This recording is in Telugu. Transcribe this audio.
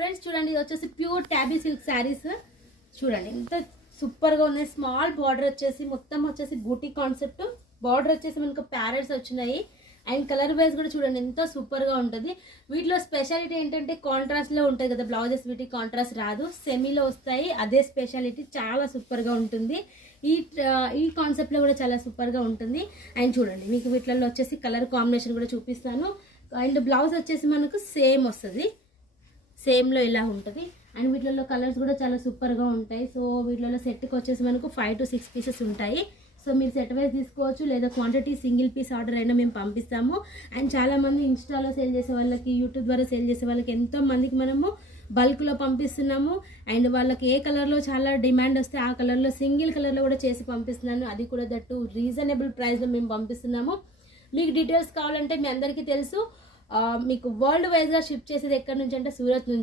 ఫ్రెండ్స్ చూడండి, ఇది వచ్చేసి ప్యూర్ టాబీ సిల్క్ శారీస్. చూడండి ఎంత సూపర్గా ఉన్నాయి. స్మాల్ బార్డర్ వచ్చేసి మొత్తం వచ్చేసి బూటీ కాన్సెప్ట్. బార్డర్ వచ్చేసి మనకు ప్యారెట్స్ వచ్చినాయి. అండ్ కలర్ వైజ్ కూడా చూడండి ఎంత సూపర్గా ఉంటుంది. వీటిలో స్పెషాలిటీ ఏంటంటే కాంట్రాస్ట్లో ఉంటుంది కదా బ్లౌజెస్, వీటికి కాంట్రాస్ట్ రాదు, సెమీలో వస్తాయి. అదే స్పెషాలిటీ, చాలా సూపర్గా ఉంటుంది. ఈ కాన్సెప్ట్లో కూడా చాలా సూపర్గా ఉంటుంది. అండ్ చూడండి మీకు వీటిలో వచ్చేసి కలర్ కాంబినేషన్ కూడా చూపిస్తాను. అండ్ బ్లౌజ్ వచ్చేసి మనకు సేమ్ వస్తుంది, సేమ్లో ఇలా ఉంటుంది. అండ్ వీటిలో కలర్స్ కూడా చాలా సూపర్గా ఉంటాయి. సో వీటిలో సెట్కి వచ్చేసి మనకు 5 to 6 పీసెస్ ఉంటాయి. సో మీరు సెట్ వైజ్ తీసుకోవచ్చు, లేదా క్వాంటిటీ సింగిల్ పీస్ ఆర్డర్ అయినా మేము పంపిస్తాము. అండ్ చాలామంది ఇన్స్టాలో సేల్ చేసే వాళ్ళకి, యూట్యూబ్ ద్వారా సేల్ చేసే వాళ్ళకి ఎంతో మందికి మనము బల్క్లో పంపిస్తున్నాము. అండ్ వాళ్ళకి ఏ కలర్లో చాలా డిమాండ్ వస్తే ఆ కలర్లో సింగిల్ కలర్లో కూడా చేసి పంపిస్తున్నాను. అది కూడా దట్టు రీజనబుల్ ప్రైస్లో మేము పంపిస్తున్నాము. మీకు డీటెయిల్స్ కావాలంటే మీ అందరికీ తెలుసు, మీకు వరల్డ్ వైజ్గా షిప్ చేసేది ఎక్కడి నుంచి అంటే సూరత్ నుంచి.